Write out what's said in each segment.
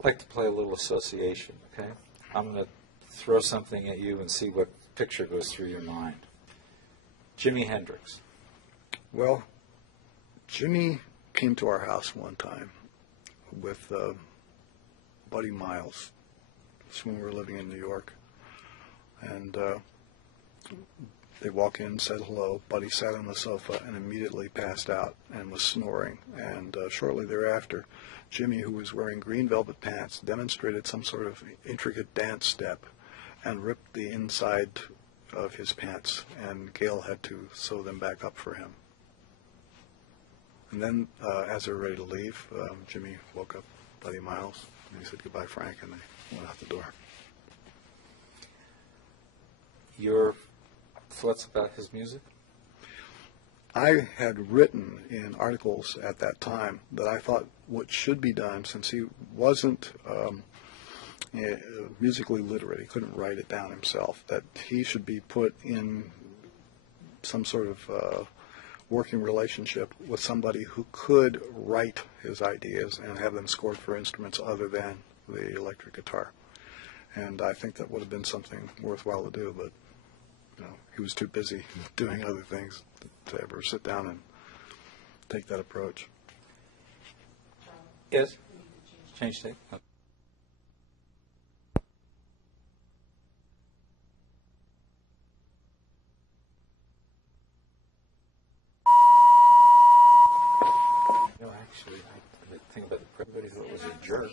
I'd like to play a little association, okay? I'm going to throw something at you and see what picture goes through your mind. Jimi Hendrix. Well, Jimmy came to our house one time with Buddy Miles. That's when we were living in New York. And they walk in, said hello. Buddy sat on the sofa and immediately passed out and was snoring. And shortly thereafter, Jimmy, who was wearing green velvet pants, demonstrated some sort of intricate dance step and ripped the inside of his pants, and Gail had to sew them back up for him. And then, as they were ready to leave, Jimmy woke up Buddy Miles, and he said, "Goodbye, Frank," and they went out the door. Your thoughts about his music? I had written in articles at that time that I thought what should be done, since he wasn't musically literate, he couldn't write it down himself, that he should be put in some sort of working relationship with somebody who could write his ideas and have them scored for instruments other than the electric guitar. And I think that would have been something worthwhile to do, but he was too busy doing other things to ever sit down and take that approach. Yes? Change tape. Okay. Actually, I think about everybody thought it was a jerk,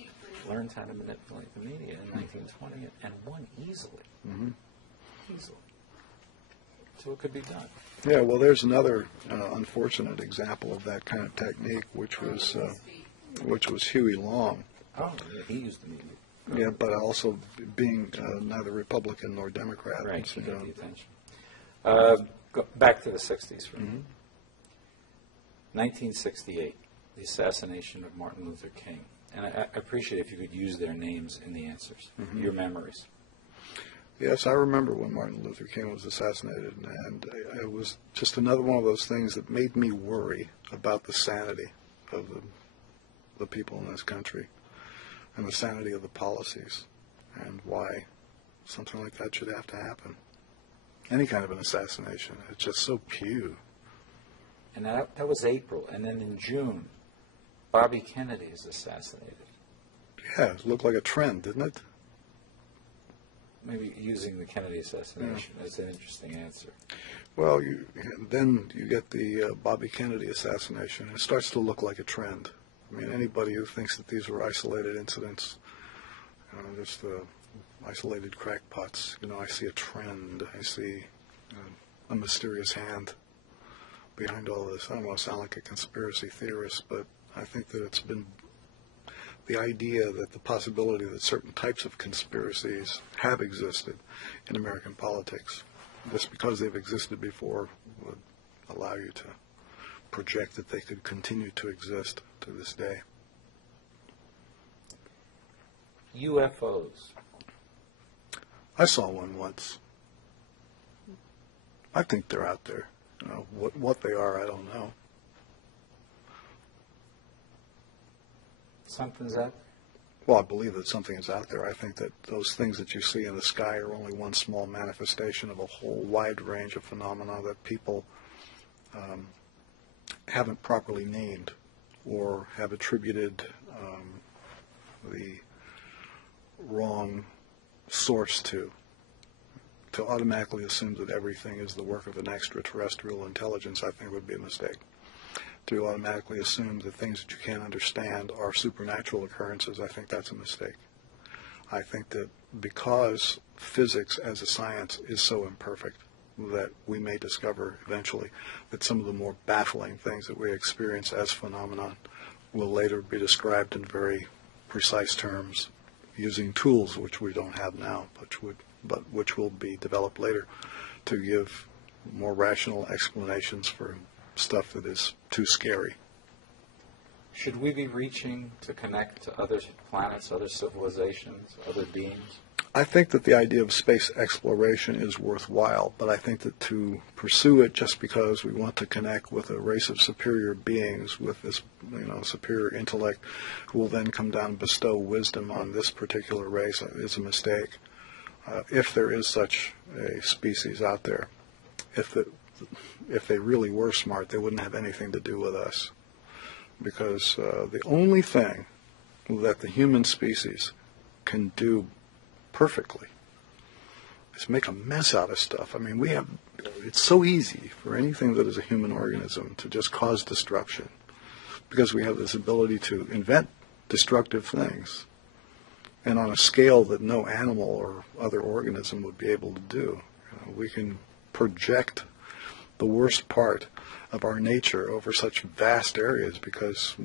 learned how to manipulate the media in 1920 and won easily. Mm-hmm. Easily. So it could be done. Yeah, well, there's another unfortunate example of that kind of technique, which was Huey Long. Oh, yeah, he used the media. Yeah, but also being neither Republican nor Democrat. Right, to get the attention. Go back to the 60s for me. 1968, the assassination of Martin Luther King. And I appreciate if you could use their names in the answers, your memories. Yes, I remember when Martin Luther King was assassinated, and it was just another one of those things that made me worry about the sanity of the people in this country and the sanity of the policies and why something like that should have to happen. Any kind of an assassination, it's just so pew. And that was April, and then in June, Bobby Kennedy is assassinated. Yeah, it looked like a trend, didn't it? Maybe using the Kennedy assassination as an interesting answer. Well, then you get the Bobby Kennedy assassination. It starts to look like a trend. I mean, anybody who thinks that these were isolated incidents, just isolated crackpots, I see a trend. I see a mysterious hand behind all this. I don't want to sound like a conspiracy theorist, but I think that it's been the idea that the possibility that certain types of conspiracies have existed in American politics, just because they've existed before, would allow you to project that they could continue to exist to this day. UFOs. I saw one once. I think they're out there. What they are, I don't know. Something's out there? Well, I believe that something is out there. I think that those things that you see in the sky are only one small manifestation of a whole wide range of phenomena that people haven't properly named or have attributed the wrong source to. To automatically assume that everything is the work of an extraterrestrial intelligence, I think, would be a mistake. To automatically assume that things that you can't understand are supernatural occurrences, I think that's a mistake. I think that because physics as a science is so imperfect, that we may discover eventually that some of the more baffling things that we experience as phenomenon will later be described in very precise terms using tools which we don't have now, but which will be developed later to give more rational explanations for stuff that is too scary. Should we be reaching to connect to other planets, other civilizations, other beings? I think that the idea of space exploration is worthwhile, but I think that to pursue it just because we want to connect with a race of superior beings with this, superior intellect, who will then come down and bestow wisdom on this particular race is a mistake. If there is such a species out there, if they really were smart, they wouldn't have anything to do with us, because the only thing that the human species can do perfectly is make a mess out of stuff. I mean, it's so easy for anything that is a human organism to just cause destruction, because we have this ability to invent destructive things, and on a scale that no animal or other organism would be able to do. We can project the worst part of our nature over such vast areas because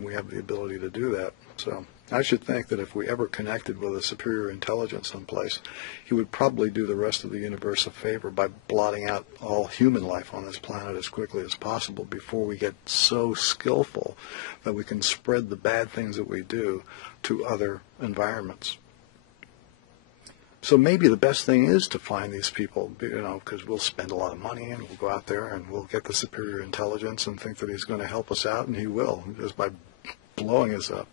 we have the ability to do that. So I should think that if we ever connected with a superior intelligence someplace, he would probably do the rest of the universe a favor by blotting out all human life on this planet as quickly as possible before we get so skillful that we can spread the bad things that we do to other environments. So maybe the best thing is to find these people, because we'll spend a lot of money and we'll go out there and we'll get the superior intelligence and think that he's going to help us out, and he will, just by blowing us up.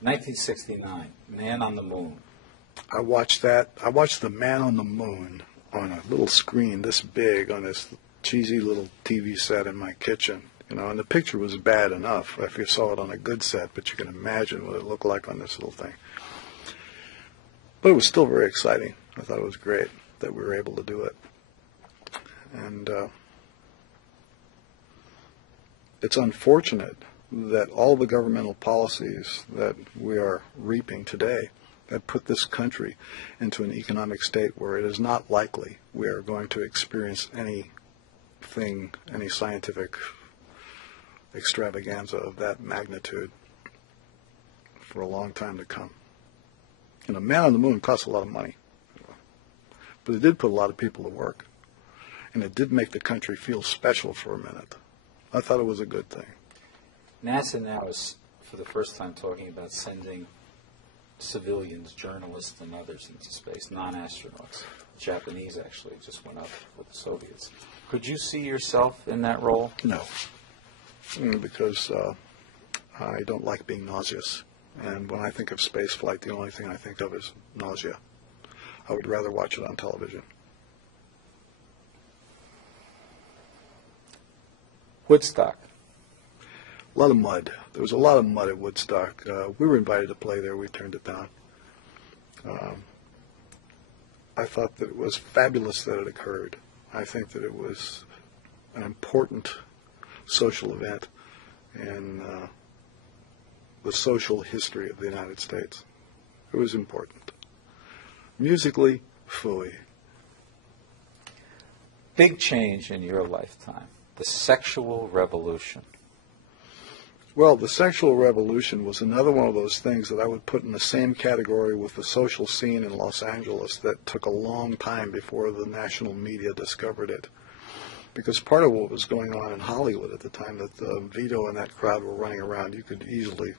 1969, Man on the Moon. I watched that. I watched The Man on the Moon on a little screen this big on this cheesy little TV set in my kitchen. And the picture was bad enough if you saw it on a good set, but you can imagine what it looked like on this little thing. But it was still very exciting. I thought it was great that we were able to do it. And it's unfortunate that all the governmental policies that we are reaping today have put this country into an economic state where it is not likely we are going to experience any scientific extravaganza of that magnitude for a long time to come. Man on the Moon costs a lot of money, but it did put a lot of people to work, and it did make the country feel special for a minute. I thought it was a good thing. NASA now is, for the first time, talking about sending civilians, journalists, and others into space, non-astronauts. The Japanese actually just went up with the Soviets. Could you see yourself in that role? No, because I don't like being nauseous. And when I think of space flight, the only thing I think of is nausea. I would rather watch it on television. Woodstock. A lot of mud. There was a lot of mud at Woodstock. We were invited to play there. We turned it down. I thought that it was fabulous that it occurred. I think that it was an important social event in the social history of the United States. It was important. Musically, phooey. Big change in your lifetime. The sexual revolution. Well, the sexual revolution was another one of those things that I would put in the same category with the social scene in Los Angeles that took a long time before the national media discovered it. Because part of what was going on in Hollywood at the time that Vito and that crowd were running around, you could easily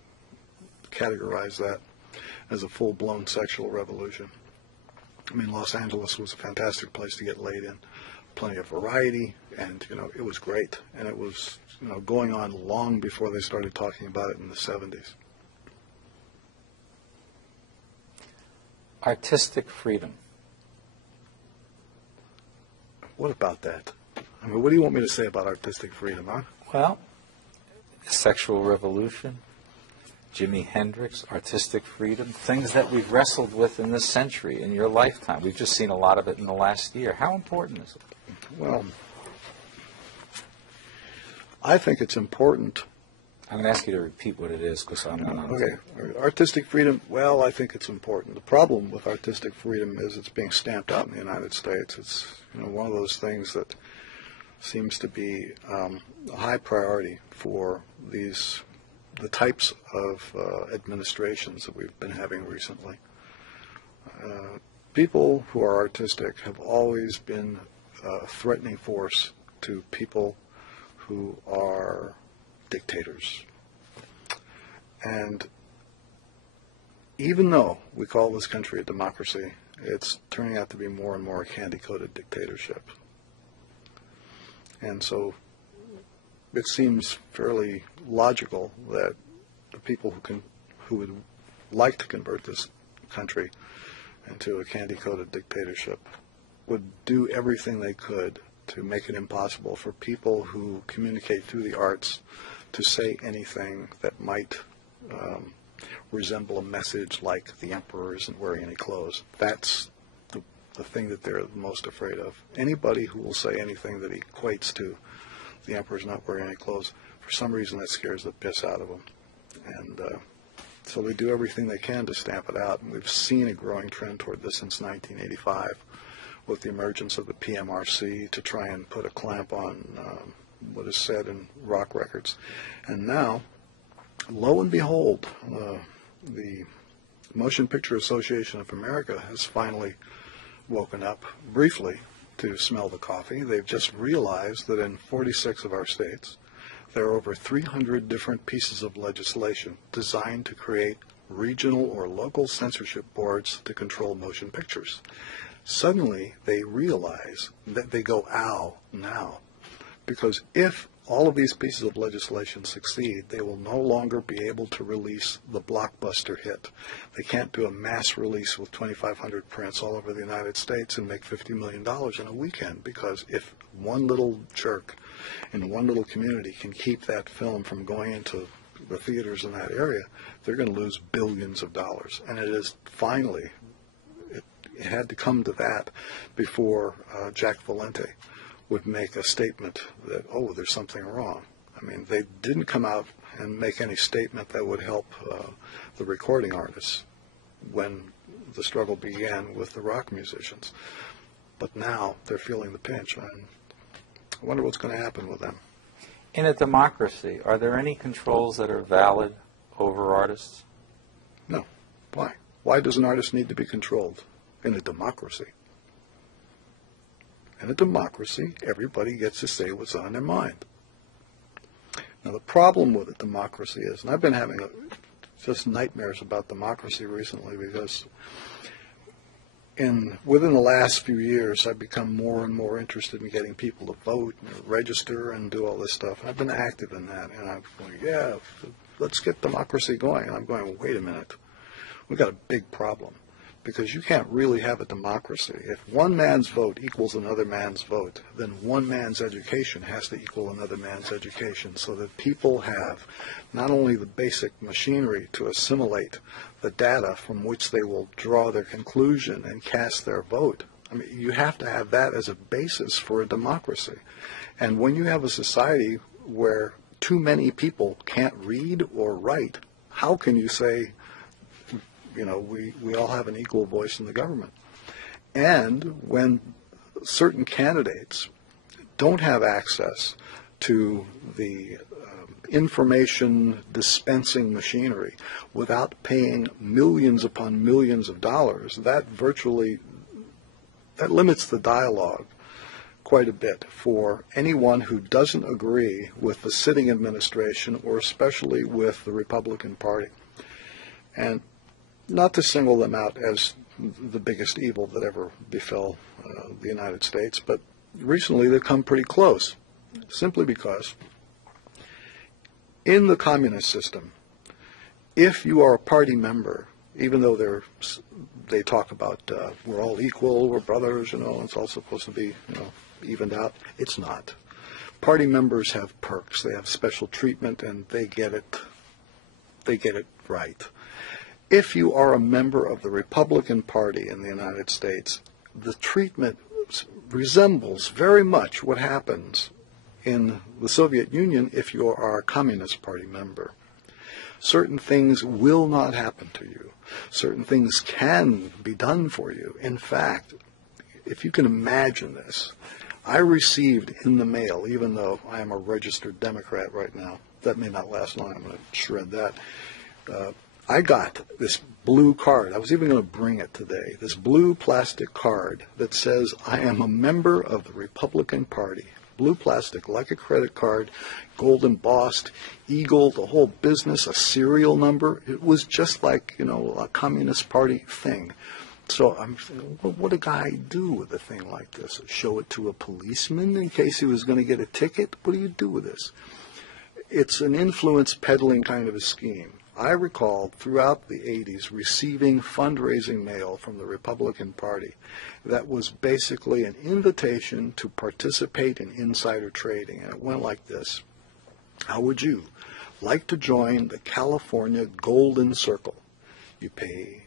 categorize that as a full-blown sexual revolution. I mean, Los Angeles was a fantastic place to get laid in. Plenty of variety, and, it was great. And it was, going on long before they started talking about it in the 70s. Artistic freedom. What about that? I mean, what do you want me to say about artistic freedom, huh? Well, sexual revolution, Jimi Hendrix, artistic freedom, things that we've wrestled with in this century, in your lifetime. We've just seen a lot of it in the last year. How important is it? Well, I think it's important. I'm going to ask you to repeat what it is because I'm not. Okay. Artistic freedom, well, I think it's important. The problem with artistic freedom is it's being stamped out in the United States. It's one of those things that seems to be a high priority for the types of administrations that we've been having recently. People who are artistic have always been a threatening force to people who are dictators. And even though we call this country a democracy, it's turning out to be more and more a candy-coated dictatorship. And so it seems fairly logical that the people who would like to convert this country into a candy-coated dictatorship would do everything they could to make it impossible for people who communicate through the arts to say anything that might resemble a message like the emperor isn't wearing any clothes. That's the thing that they're most afraid of. Anybody who will say anything that equates to the emperor's not wearing any clothes, for some reason that scares the piss out of them. And so they do everything they can to stamp it out. And we've seen a growing trend toward this since 1985 with the emergence of the PMRC to try and put a clamp on what is said in rock records. And now, lo and behold, the Motion Picture Association of America has finally woken up briefly to smell the coffee. They've just realized that in 46 of our states, there are over 300 different pieces of legislation designed to create regional or local censorship boards to control motion pictures. Suddenly, they realize that they go, ow, now. Because if all of these pieces of legislation succeed, they will no longer be able to release the blockbuster hit. They can't do a mass release with 2,500 prints all over the United States and make $50 million in a weekend, because if one little jerk in one little community can keep that film from going into the theaters in that area, they're going to lose billions of dollars. And it is finally, it had to come to that before Jack Valente would make a statement that, oh, there's something wrong. I mean, they didn't come out and make any statement that would help the recording artists when the struggle began with the rock musicians. But now they're feeling the pinch, and I wonder what's going to happen with them. In a democracy, are there any controls that are valid over artists? No. Why? Why does an artist need to be controlled in a democracy? In a democracy, everybody gets to say what's on their mind. Now, the problem with a democracy is, and I've been having just nightmares about democracy recently, because within the last few years, I've become more and more interested in getting people to vote and register and do all this stuff. I've been active in that, and I'm going, yeah, let's get democracy going. And I'm going, wait a minute, we've got a big problem. Because you can't really have a democracy. If one man's vote equals another man's vote, then one man's education has to equal another man's education, so that people have not only the basic machinery to assimilate the data from which they will draw their conclusion and cast their vote. I mean, you have to have that as a basis for a democracy. And when you have a society where too many people can't read or write, how can you say, you know, we all have an equal voice in the government? And when certain candidates don't have access to the information dispensing machinery without paying millions upon millions of dollars, that limits the dialogue quite a bit for anyone who doesn't agree with the sitting administration, or especially with the Republican Party. And not to single them out as the biggest evil that ever befell the United States, but recently they've come pretty close, simply because in the communist system, if you are a party member, even though they talk about we're all equal, we're brothers, you know, it's all supposed to be, you know, evened out, it's not. Party members have perks, they have special treatment, and they get it right. If you are a member of the Republican Party in the United States, the treatment resembles very much what happens in the Soviet Union if you are a Communist Party member. Certain things will not happen to you. Certain things can be done for you. In fact, if you can imagine this, I received in the mail, even though I am a registered Democrat right now, that may not last long, I'm going to shred that, I got this blue card. I was even going to bring it today. This blue plastic card that says I am a member of the Republican Party. blue plastic, like a credit card, gold embossed, eagle, the whole business, a serial number. It was just like, a Communist Party thing. So I'm saying, well, what would a guy do with a thing like this? Show it to a policeman in case he was going to get a ticket? What do you do with this? It's an influence peddling kind of a scheme. I recall throughout the 80s receiving fundraising mail from the Republican Party that was basically an invitation to participate in insider trading. And it went like this. How would you like to join the California Golden Circle? You pay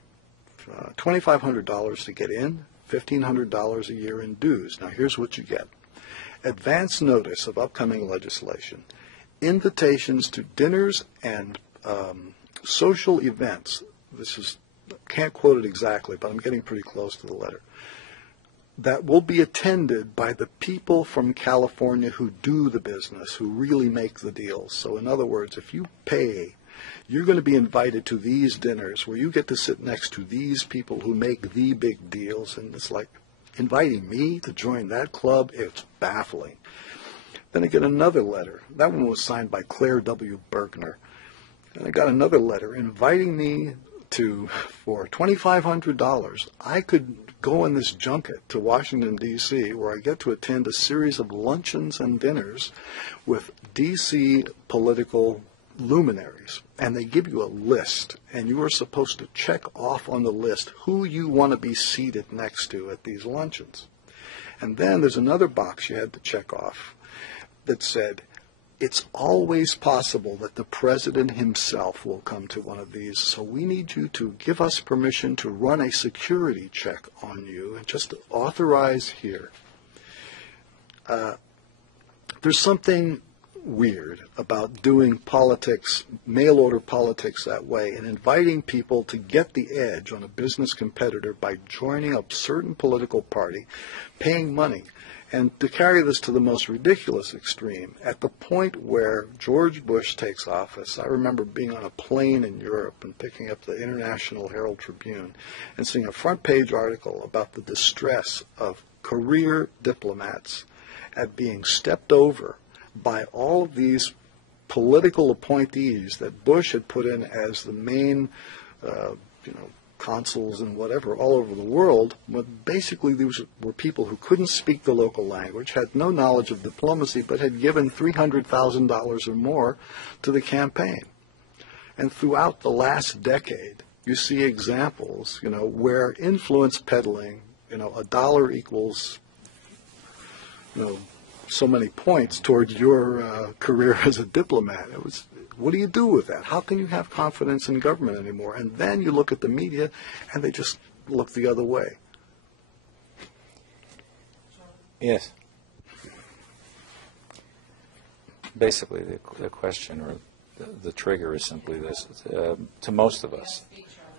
$2,500 to get in, $1,500 a year in dues. Now here's what you get. Advance notice of upcoming legislation, invitations to dinners and social events. Can't quote it exactly, but I'm getting pretty close to the letter. That will be attended by the people from California who do the business, who really make the deals. So in other words, if you pay, you're going to be invited to these dinners where you get to sit next to these people who make the big deals. And it's like inviting me to join that club. It's baffling. Then I get another letter. That one was signed by Claire W. Bergner. And I got another letter inviting me for $2,500. I could go on this junket to Washington, D.C., where I get to attend a series of luncheons and dinners with D.C. political luminaries. And they give you a list, and you are supposed to check off on the list who you want to be seated next to at these luncheons. And then there's another box you had to check off that said, it's always possible that the president himself will come to one of these, so we need you to give us permission to run a security check on you and just authorize here. There's something weird about doing politics, mail-order politics that way, and inviting people to get the edge on a business competitor by joining a certain political party, paying money. And to carry this to the most ridiculous extreme, at the point where George Bush takes office, I remember being on a plane in Europe and picking up the International Herald Tribune and seeing a front page article about the distress of career diplomats at being stepped over by all of these political appointees that Bush had put in as the main, consuls and whatever all over the world. But basically these were people who couldn't speak the local language, had no knowledge of diplomacy, but had given $300,000 or more to the campaign. And throughout the last decade, you see examples, where influence peddling, a dollar equals, so many points towards your career as a diplomat. What do you do with that? How can you have confidence in government anymore? And then you look at the media, and they just look the other way. Yes. Basically, the question or the trigger is simply this. To most of us,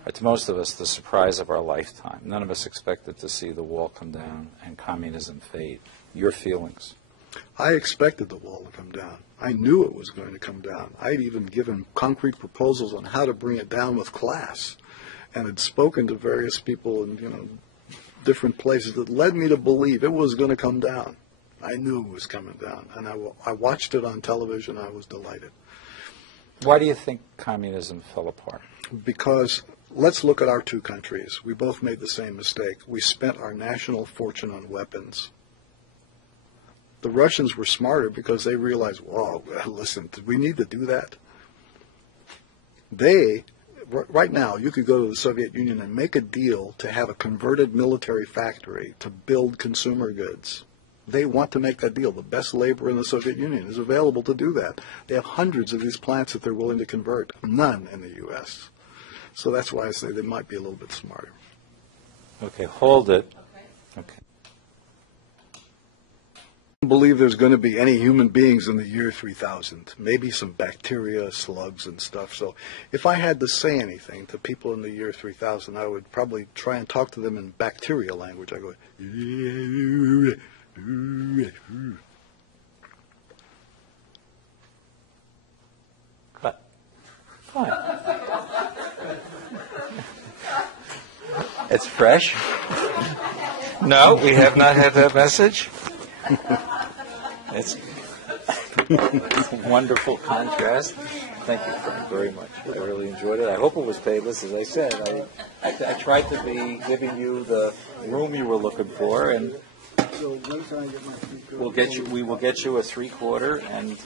the surprise of our lifetime. None of us expected to see the wall come down and communism fade. Your feelings? I expected the wall to come down. I knew it was going to come down. I'd even given concrete proposals on how to bring it down with class, and had spoken to various people in different places that led me to believe it was going to come down. I knew it was coming down, and I watched it on television. I was delighted. Why do you think communism fell apart? Because let's look at our two countries. We both made the same mistake. We spent our national fortune on weapons. The Russians were smarter because they realized, whoa, listen, did we need to do that? Right now, you could go to the Soviet Union and make a deal to have a converted military factory to build consumer goods. They want to make that deal. The best labor in the Soviet Union is available to do that. They have hundreds of these plants that they're willing to convert. None in the U.S. So that's why I say they might be a little bit smarter. Okay, hold it. Okay. I don't believe there's going to be any human beings in the year 3000. Maybe some bacteria, slugs, and stuff. So if I had to say anything to people in the year 3000, I would probably try and talk to them in bacteria language. I go, cut. Fine. It's fresh. No, we have not had that message. It's wonderful contrast. Thank you, Frank, very much. I really enjoyed it. I hope it was painless. As I said, I tried to be giving you the room you were looking for, and we will get you a 3/4 and.